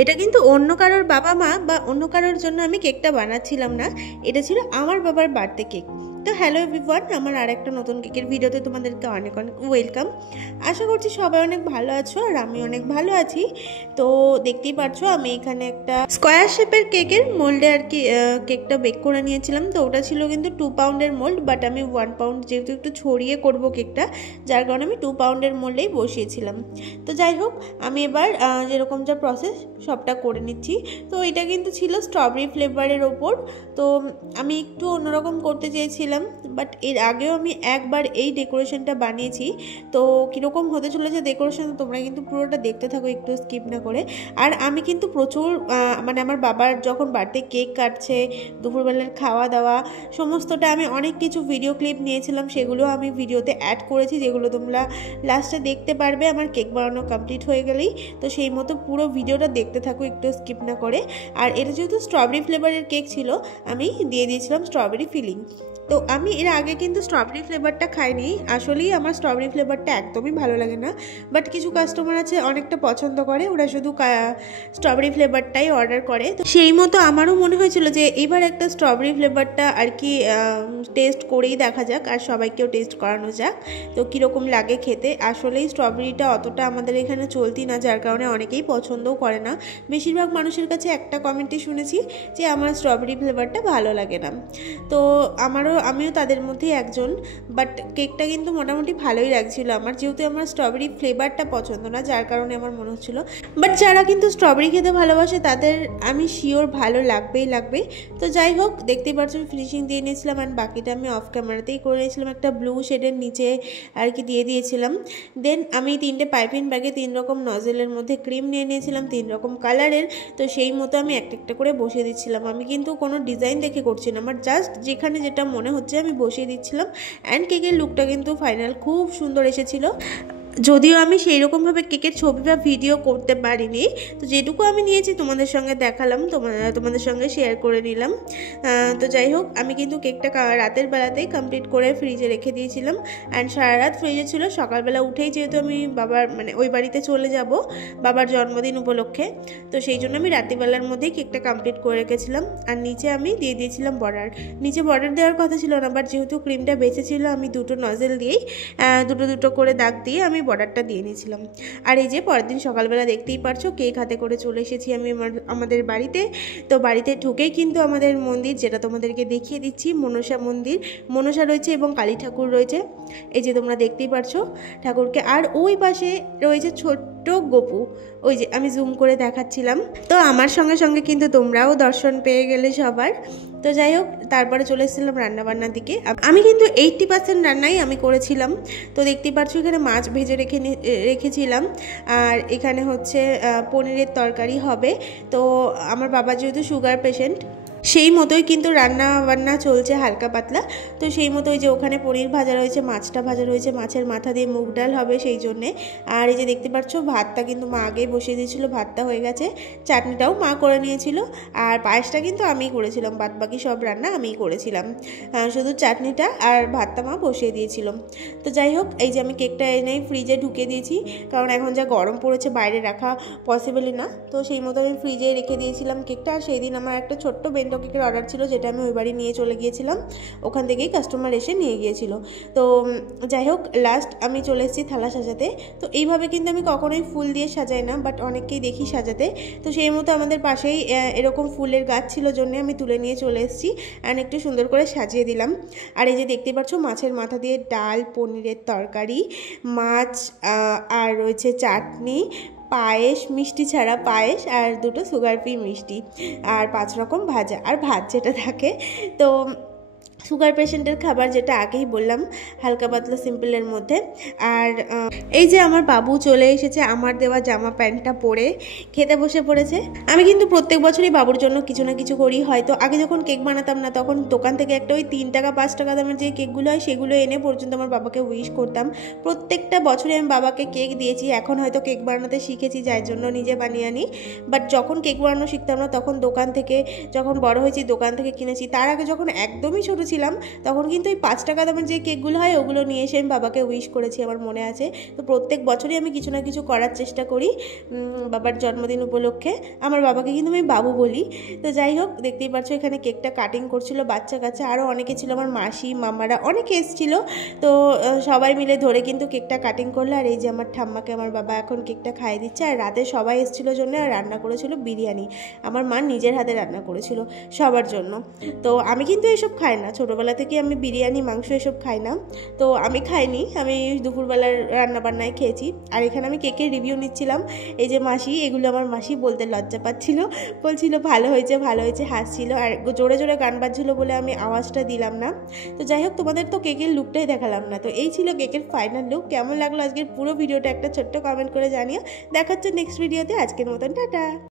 এটা কিন্তু অন্য কারোর বাবা মা বা অন্য কারোর জন্য আমি কেকটা বানাচ্ছিলাম না, এটা ছিল আমার বাবার বার্থডে কেক। তো হ্যালো এভরিওয়ান, আমার আরেকটা নতুন কেকের ভিডিওতে তোমাদেরকে অনেক অনেক ওয়েলকাম। আশা করছি সবাই অনেক ভালো আছো আর আমি অনেক ভালো আছি। তো দেখতেই পাচ্ছ আমি এখানে একটা স্কোয়ার শেপের কেকের মোল্ডে আর কি কেকটা বেক করে নিয়েছিলাম। তো ওটা ছিল কিন্তু 2 পাউন্ডের মোল্ড, বাট আমি 1 পাউন্ড যেহেতু একটু ছড়িয়ে করব কেকটা, যার কারণে আমি 2 পাউন্ডের মোল্ডেই বসিয়েছিলাম। তো যাই হোক, আমি এবার যেরকম যা প্রসেস সবটা করে নিচ্ছি। তো এটা কিন্তু ছিল স্ট্রবেরি ফ্লেভারের ওপর। তো আমি একটু অন্যরকম করতে চেয়েছিলাম, বাট এর আগেও আমি একবার এই ডেকোরেশনটা বানিয়েছি। তো কীরকম হতে চলেছে ডেকোরেশন তোমরা কিন্তু পুরোটা দেখতে থাকো, একটু স্কিপ না করে। আর আমি কিন্তু প্রচুর মানে আমার বাবার যখন বার্থডে কেক কাটছে, দুপুরবেলার খাওয়া দাওয়া সমস্তটা আমি অনেক কিছু ভিডিও ক্লিপ নিয়েছিলাম, সেগুলো আমি ভিডিওতে অ্যাড করেছি, যেগুলো তোমরা লাস্টে দেখতে পারবে আমার কেক বানানো কমপ্লিট হয়ে গেলেই। তো সেই মতো পুরো ভিডিওটা দেখতে থাকো, একটু স্কিপ না করে। আর এটা যেহেতু স্ট্রবেরি ফ্লেভারের কেক ছিল, আমি দিয়ে দিয়েছিলাম স্ট্রবেরি ফিলিং। তো আমি এর আগে কিন্তু স্ট্রবেরি ফ্লেভারটা খাইনি, আসলেই আমার স্ট্রবেরি ফ্লেভারটা একদমই ভালো লাগে না। বাট কিছু কাস্টমার আছে অনেকটা পছন্দ করে, ওরা শুধু স্ট্রবেরি ফ্লেভারটাই অর্ডার করে। তো সেই মতো আমারও মনে হয়েছিল যে এবার একটা স্ট্রবেরি ফ্লেভারটা আর কি টেস্ট করেই দেখা যাক, আর সবাইকেও টেস্ট করানো যাক তো কীরকম লাগে খেতে। আসলেই স্ট্রবেরিটা অতটা আমাদের এখানে চলতি না, যার কারণে অনেকেই পছন্দও করে না। বেশিরভাগ মানুষের কাছে একটা কমেন্টই শুনেছি যে আমার স্ট্রবেরি ফ্লেভারটা ভালো লাগে না। তো আমিও তাদের মধ্যে একজন। বাট কেকটা কিন্তু মোটামুটি ভালোই লাগছিল আমার, যেহেতু আমার স্ট্রবেরি ফ্লেভারটা পছন্দ না, যার কারণে আমার মনে হচ্ছিল। বাট যারা কিন্তু স্ট্রবেরি খেতে ভালোবাসে তাদের আমি শিওর ভালো লাগবেই। তো যাই হোক, দেখতেই পাচ্ছ ফিনিশিং দিয়ে নিয়েছিলাম, অ্যান্ড বাকিটা আমি অফ ক্যামেরাতেই করে নিয়েছিলাম, একটা ব্লু শেডের নিচে আর কি দিয়ে দিয়েছিলাম। দেন আমি 3টে পাইপিং ব্যাগে 3 রকম নজেলের মধ্যে ক্রিম নিয়ে নিয়েছিলাম, 3 রকম কালারের। তো সেই মতো আমি একটা একটা করে বসিয়ে দিচ্ছিলাম। আমি কিন্তু কোনো ডিজাইন দেখে করছি না, আমার জাস্ট যেখানে যেটা মনে হচ্ছে আমি বসিয়ে দিচ্ছিলাম। অ্যান্ড কেকের লুকটা কিন্তু ফাইনাল খুব সুন্দর এসেছিল। যদিও আমি সেই রকমভাবে কেকের ছবি বা ভিডিও করতে পারিনি, তো যেটুকু আমি নিয়েছি তোমাদের সঙ্গে দেখালাম, তোমাদের সঙ্গে শেয়ার করে নিলাম। তো যাই হোক, আমি কিন্তু কেকটা রাতের বেলাতেই কমপ্লিট করে ফ্রিজে রেখে দিয়েছিলাম। অ্যান্ড সারা রাত ফ্রিজে ছিল, সকালবেলা উঠেই যেহেতু আমি বাবার মানে ওই বাড়িতে চলে যাব বাবার জন্মদিন উপলক্ষে, তো সেই জন্য আমি রাত্রিবেলার মধ্যেই কেকটা কমপ্লিট করে রেখেছিলাম। আর নিচে আমি দিয়ে দিয়েছিলাম বর্ডার। নিচে বর্ডার দেওয়ার কথা ছিল না, বাট যেহেতু ক্রিমটা বেঁচে ছিল, আমি 2টো নজেল দিয়েই দুটো করে দাগ দিয়ে আমি বর্ডারটা দিয়ে নিয়েছিলাম। আর এই যে পরের দিন সকালবেলা দেখতেই পারছো কেক হাতে করে চলে এসেছি আমি আমাদের বাড়িতে। তো বাড়িতে ঢুকেই কিন্তু আমাদের মন্দির, যেটা তোমাদেরকে দেখিয়ে দিচ্ছি, মনসা মন্দির, মনসা রয়েছে এবং কালী ঠাকুর রয়েছে, এই যে তোমরা দেখতেই পারছো ঠাকুরকে। আর ওই পাশে রয়েছে ছোট্ট গপু, ওই যে আমি জুম করে দেখাচ্ছিলাম। তো আমার সঙ্গে সঙ্গে কিন্তু তোমরাও দর্শন পেয়ে গেলে সবার। তো যাই হোক, তারপরে চলে এসেছিলাম রান্নাবান্নার দিকে। আমি কিন্তু 80% রান্নাই আমি করেছিলাম। তো দেখতেই পাচ্ছ এখানে মাছ ভেজে রেখেছিলাম, আর এখানে হচ্ছে পনিরের তরকারি হবে। তো আমার বাবা যেহেতু সুগার পেশেন্ট, সেই মতোই কিন্তু রান্না বান্না চলছে হালকা পাতলা। তো সেই মতোই যে ওখানে পনির ভাজা রয়েছে, মাছটা ভাজা রয়েছে, মাছের মাথা দিয়ে মুগ ডাল হবে সেই জন্যে। আর এই যে দেখতে পাচ্ছ ভাতটা কিন্তু মা আগেই বসিয়ে দিয়েছিল, ভাতটা হয়ে গেছে। চাটনিটাও মা করে নিয়েছিল, আর পায়েসটা কিন্তু আমিই করেছিলাম, বাদ বাকি সব রান্না আমিই করেছিলাম, শুধু চাটনিটা আর ভাতটা মা বসিয়ে দিয়েছিল। তো যাই হোক, এই যে আমি কেকটা এনে ফ্রিজে ঢুকিয়ে দিয়েছি, কারণ এখন যা গরম পড়েছে বাইরে রাখা পসিবলই না। তো সেই মতো আমি ফ্রিজে রেখে দিয়েছিলাম কেকটা। আর সেই দিন আমার একটা ছোট্ট কেকের অর্ডার ছিল, যেটা আমি ওই বাড়ি নিয়ে চলে গিয়েছিলাম, ওখান থেকেই কাস্টমার এসে নিয়ে গিয়েছিল। তো যাই হোক, লাস্ট আমি চলে এসেছি থালা সাজাতে। তো এইভাবে কিন্তু আমি কখনোই ফুল দিয়ে সাজাই না, বাট অনেককেই দেখি সাজাতে। তো সেই মতো আমাদের পাশেই এরকম ফুলের গাছ ছিল, জন্য আমি তুলে নিয়ে চলে এসেছি অ্যান্ড একটু সুন্দর করে সাজিয়ে দিলাম। আর এই যে দেখতে পাচ্ছ মাছের মাথা দিয়ে ডাল, পনিরের তরকারি, মাছ, আর রয়েছে চাটনি, পায়েস, মিষ্টি ছাড়া পায়েস, আর 2টো সুগার ফ্রি মিষ্টি, আর 5 রকম ভাজা, আর ভাত যেটা থাকে। তো সুগার পেশেন্টের খাবার, যেটা আগেই বললাম, হালকা পাতলা সিম্পলের মধ্যে। আর এই যে আমার বাবু চলে এসেছে আমার দেওয়া জামা প্যান্টটা পরে খেতে বসে পড়েছে। আমি কিন্তু প্রত্যেক বছরই বাবুর জন্য কিছু না কিছু করি। হয়তো আগে যখন কেক বানাতাম না, তখন দোকান থেকে একটা ওই 3 টাকা 5 টাকা দামের যে কেকগুলো হয় সেগুলো এনে পর্যন্ত আমার বাবাকে উইশ করতাম। প্রত্যেকটা বছরই আমি বাবাকে কেক দিয়েছি। এখন হয়তো কেক বানাতে শিখেছি, যার জন্য নিজে বানিয়ে আনি। বাট যখন কেক বানানো শিখতাম না, তখন দোকান থেকে, যখন বড় হয়েছি দোকান থেকে কিনেছি। তার আগে যখন একদমই ছোটো ছিলাম তখন কিন্তু ওই 5 টাকা দামের যে কেকগুলো হয় ওগুলো নিয়ে এসে আমি বাবাকে উইশ করেছি, আমার মনে আছে। তো প্রত্যেক বছরই আমি কিছু না কিছু করার চেষ্টা করি বাবার জন্মদিন উপলক্ষে। আমার বাবাকে কিন্তু আমি বাবু বলি। তো যাই হোক, দেখতেই পাচ্ছ এখানে কেকটা কাটিং করছিল বাচ্চা কাচ্চা, আরও অনেকে ছিল, আমার মাসি মামারা অনেকে এসেছিলো। তো সবাই মিলে ধরে কিন্তু কেকটা কাটিং করলো। আর এই যে আমার ঠাম্মাকে আমার বাবা এখন কেকটা খাইয়ে দিচ্ছে। আর রাতে সবাই এসেছিলো জন্য আর রান্না করেছিল বিরিয়ানি, আমার মা নিজের হাতে রান্না করেছিল সবার জন্য। তো আমি কিন্তু এসব খাই না, ছোটোবেলা থেকে আমি বিরিয়ানি মাংস এসব খাই না। তো আমি খাইনি, আমি দুপুরবেলার রান্নাবান্নায় খেয়েছি। আর এখানে আমি কেকের রিভিউ নিচ্ছিলাম। এই যে মাসি, এগুলো আমার মাসি বলতে লজ্জা পাচ্ছিল, বলছিল ভালো হয়েছে ভালো হয়েছে, হাসছিল। আর জোরে জোরে গান বাজছিল বলে আমি আওয়াজটা দিলাম না। তো যাই হোক, তোমাদের তো কেকের লুকটাই দেখালাম না। তো এই ছিল কেকের ফাইনাল লুক। কেমন লাগলো আজকের পুরো ভিডিওটা একটা ছোট্ট কমেন্ট করে জানিও। দেখা হচ্ছে নেক্সট ভিডিওতে। আজকের মতন টাটা।